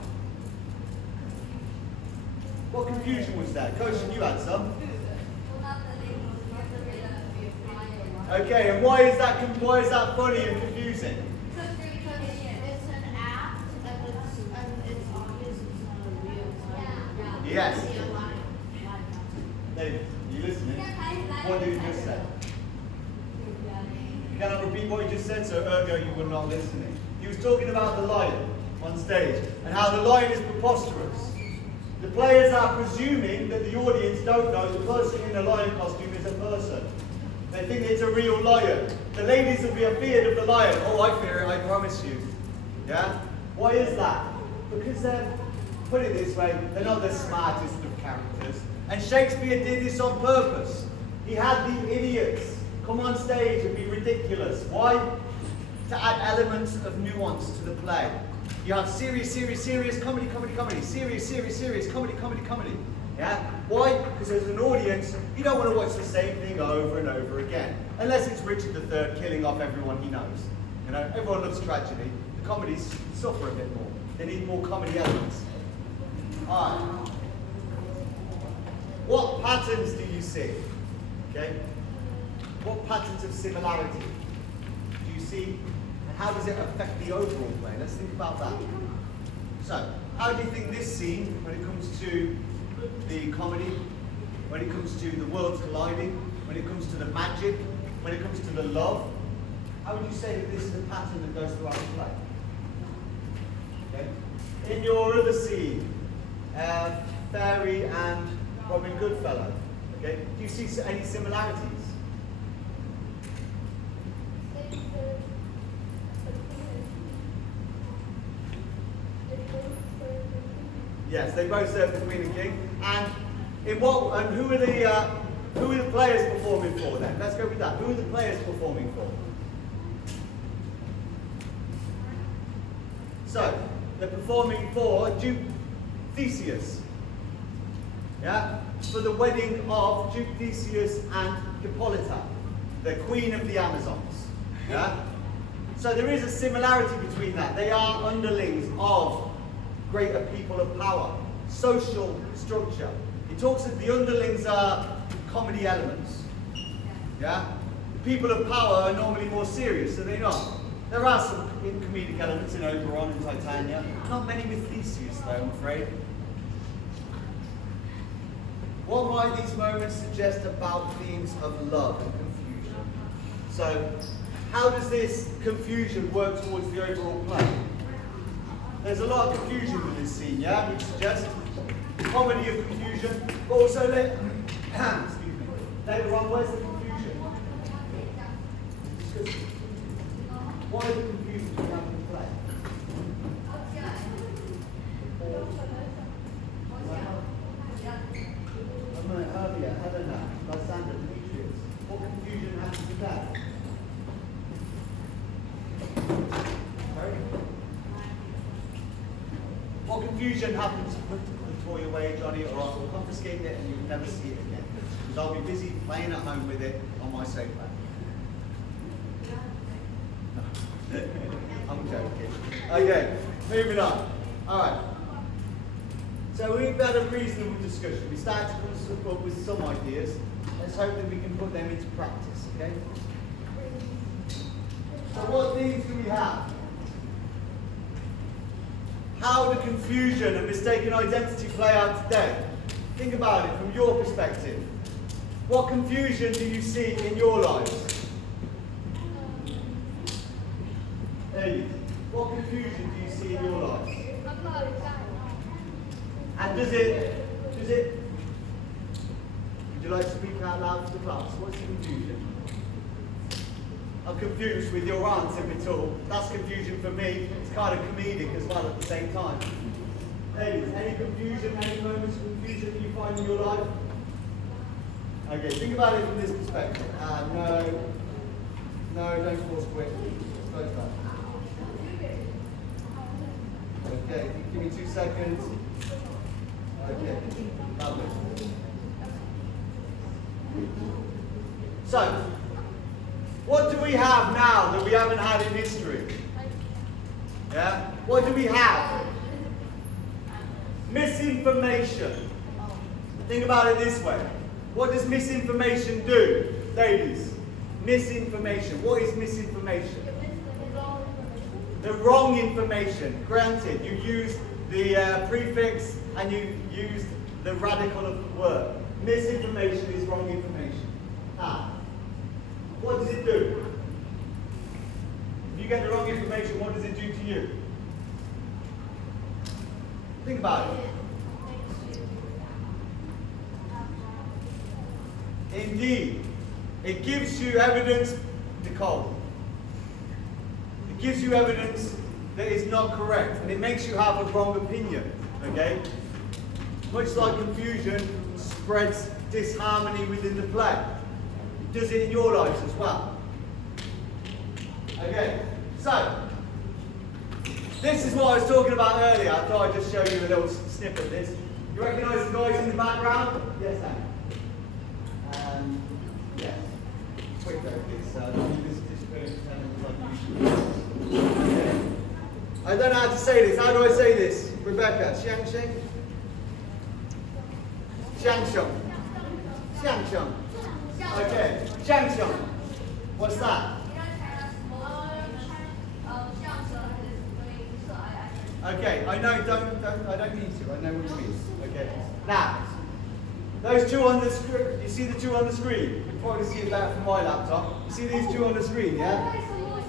What confusion was there? Coach, you had some. Okay, and why is that funny and confusing? Because it's an act and it's obvious it's not a real. Yes. David, you listening? What did you just say? You cannot repeat what you just said, so ergo you were not listening. He was talking about the lion on stage and how the lion is preposterous. The players are presuming that the audience don't know the person in the lion costume is a person. They think it's a real lion. The ladies will be afeard of the lion. Oh, I fear it, I promise you. Yeah? Why is that? Because they're, put it this way, they're not the smartest of characters. And Shakespeare did this on purpose. He had the idiots come on stage and be ridiculous. Why? To add elements of nuance to the play. You have serious, comedy, serious, comedy. Yeah? Why? Because as an audience, you don't want to watch the same thing over and over again. Unless it's Richard III killing off everyone he knows. You know, everyone loves tragedy. The comedies suffer a bit more. They need more comedy elements. Alright. What patterns do you see? Okay? What patterns of similarity do you see? And how does it affect the overall play? Let's think about that. So, how do you think this scene, when it comes to the comedy, when it comes to the worlds colliding, when it comes to the magic, when it comes to the love, how would you say that this is a pattern that goes throughout the play? Okay. In your other scene, Fairy and Robin Goodfellow, okay, do you see any similarities? Yes, they both serve the Queen and King. And in what? And who are the players performing for then? Let's go with that. Who are the players performing for? So they're performing for Duke Theseus. Yeah, for the wedding of Duke Theseus and Hippolyta, the Queen of the Amazons. Yeah. So there is a similarity between that. They are underlings of greater people of power, social structure. It talks that the underlings are comedy elements. Yeah? The people of power are normally more serious, are they not? There are some comedic elements in Oberon and Titania. Not many with Theseus, though, I'm afraid. What might these moments suggest about themes of love and confusion? So, how does this confusion work towards the overall play? There's a lot of confusion with this scene, yeah? Which suggests comedy of confusion, but also excuse me, later on, where's the confusion? Why the confusion do we have in play? Earlier, Helena, Lysander, Demetrius. What confusion happens with that? Sorry? What confusion happens to put the toy away, Johnny, or I'll confiscate it and you'll never see it again? Because I'll be busy playing at home with it on my sofa. I'm joking. Okay, moving on. Alright. So we've had a reasonable discussion. We started to come up with some ideas. Let's hope that we can put them into practice, okay? So what themes do we have? How do confusion and mistaken identity play out today? Think about it from your perspective. What confusion do you see in your lives? Hey, what confusion do you see in your lives? And does it, would you like to speak out loud to the class? What's the confusion? I'm confused with your answer, Vitul. That's confusion for me. It's kind of comedic as well at the same time. Ladies, any confusion, any moments of confusion that you find in your life? Okay, think about it from this perspective. No, don't force quit. Close that. Okay, give me 2 seconds. Okay, lovely. So, what do we have now that we haven't had in history? Yeah? What do we have? Misinformation. Think about it this way. What does misinformation do? Ladies, misinformation. What is misinformation? The wrong information. Granted, you used the prefix and you used the radical of the word. Misinformation is wrong information. Ah. What does it do? If you get the wrong information, what does it do to you? Think about it. Indeed. It gives you evidence, Nicole. It gives you evidence that is not correct, and it makes you have a wrong opinion, okay? Much like confusion spreads disharmony within the play. It does it in your lives as well. Okay, so, this is what I was talking about earlier. I thought I'd just show you a little snippet of this. You recognise the guys in the background? Yes, Dan. Yes. Quick though, please. I don't know how to say this. How do I say this? Rebecca, Xiang Sheng? Xiangsheng. Xiangsheng. Okay, Xiangsheng. What's that? Okay, I know, I don't need to. I know what you mean. Okay. Now, Those two on the screen, you see the two on the screen? You can probably see it better from my laptop. You see these two on the screen, yeah?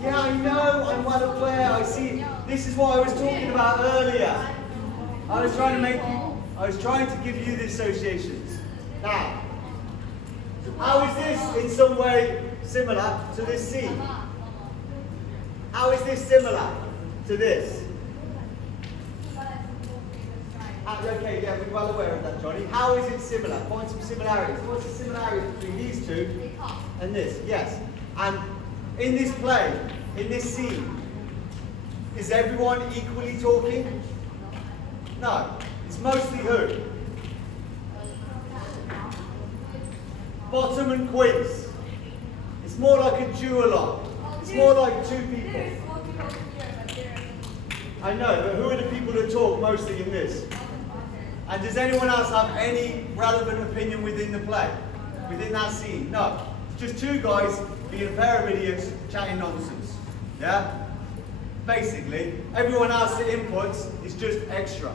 Yeah, I know, I'm well aware, I see. This is what I was talking about earlier. I was trying to give you the associations. Now, how is this in some way similar to this scene? How is this similar to this? Okay, yeah, we're well aware of that, Johnny. How is it similar? Find some similarities. What's the similarities between these two and this? Yes. And in this play, in this scene, is everyone equally talking? No. It's mostly who? Bottom and Quince. It's more like a duologue. It's more like two people. I know, but who are the people that talk mostly in this? And does anyone else have any relevant opinion within the play? Within that scene? No. It's just two guys being a pair of idiots chatting nonsense. Yeah? Basically, everyone else that inputs is just extra.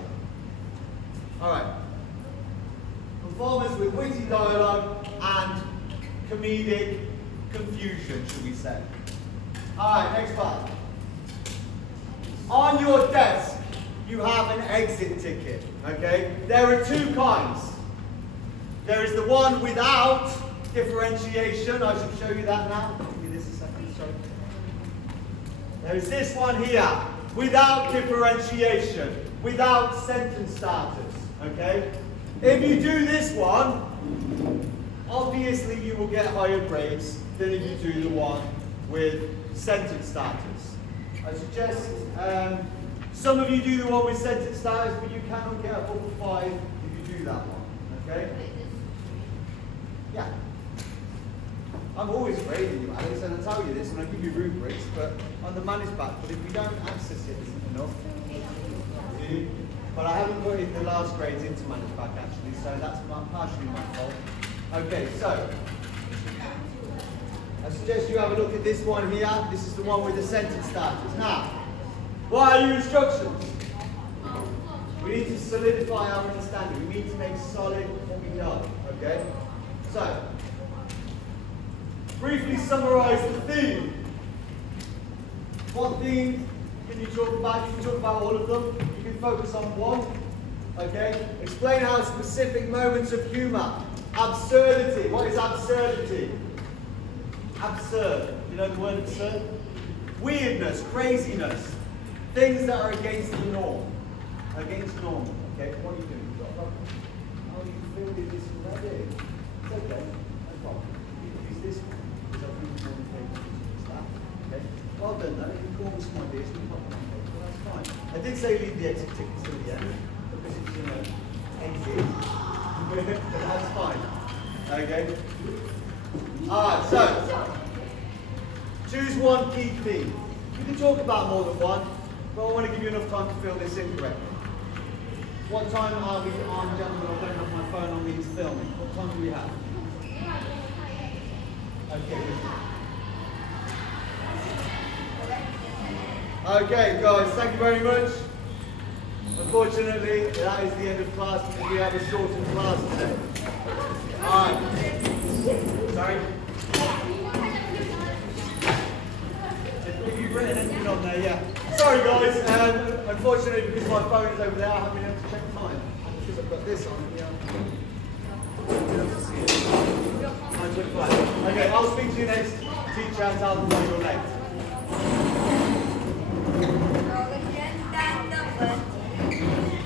Alright. Performance with witty dialogue and comedic confusion, should we say. Alright, next part. On your desk, you have an exit ticket, okay? There are two kinds. There is the one without differentiation. I should show you that now. Give me this a second, sorry. There is this one here, without differentiation, without sentence starters, okay? If you do this one, obviously you will get higher grades than if you do the one with sentence starters. I suggest some of you do the one with sentence starters, but you cannot get up to 5 if you do that one, okay? Yeah. I'm always grading you, Alex, and I tell you this, and I give you rubrics, but on the money's back, but if we don't access it, isn't enough. But I haven't put in the last grades into managed back actually, so that's partially my fault. Okay, so I suggest you have a look at this one here. This is the one with the sentence starters. Now, what are your instructions? We need to solidify our understanding. We need to make solid what we know. Okay? So, briefly summarize the theme. What theme can you talk about? You can talk about all of them. You can focus on one. Okay? Explain how specific moments of humor. Absurdity. What is absurdity? Absurd. You know the word absurd? Weirdness, craziness. Things that are against the norm. Against normal. Okay? What are you doing? Oh, you filled in this already. It's okay. No problem. You can use this one. Because I think it's more than okay? Well done though. You call me some ideas. Well, that's fine. I did say leave the exit tickets till the end. Because it's, you know, exit. But that's fine. Okay? Alright, so choose one key theme. You can talk about more than one, but I want to give you enough time to fill this in correctly. What time are we on, gentlemen? I don't have my phone on me, it's filming. What time do we have? Okay. Okay, guys, thank you very much. Unfortunately, that is the end of class because we have a shortened class today. Alright. Sorry? If you've written anything on there, yeah. Sorry guys, unfortunately because my phone is over there, I haven't been able to check time. Because I've got this on, yeah. 9:25. Okay, I'll speak to you next teacher and tell them why you're late.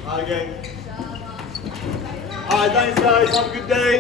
Okay. Alright, thanks guys, have a good day.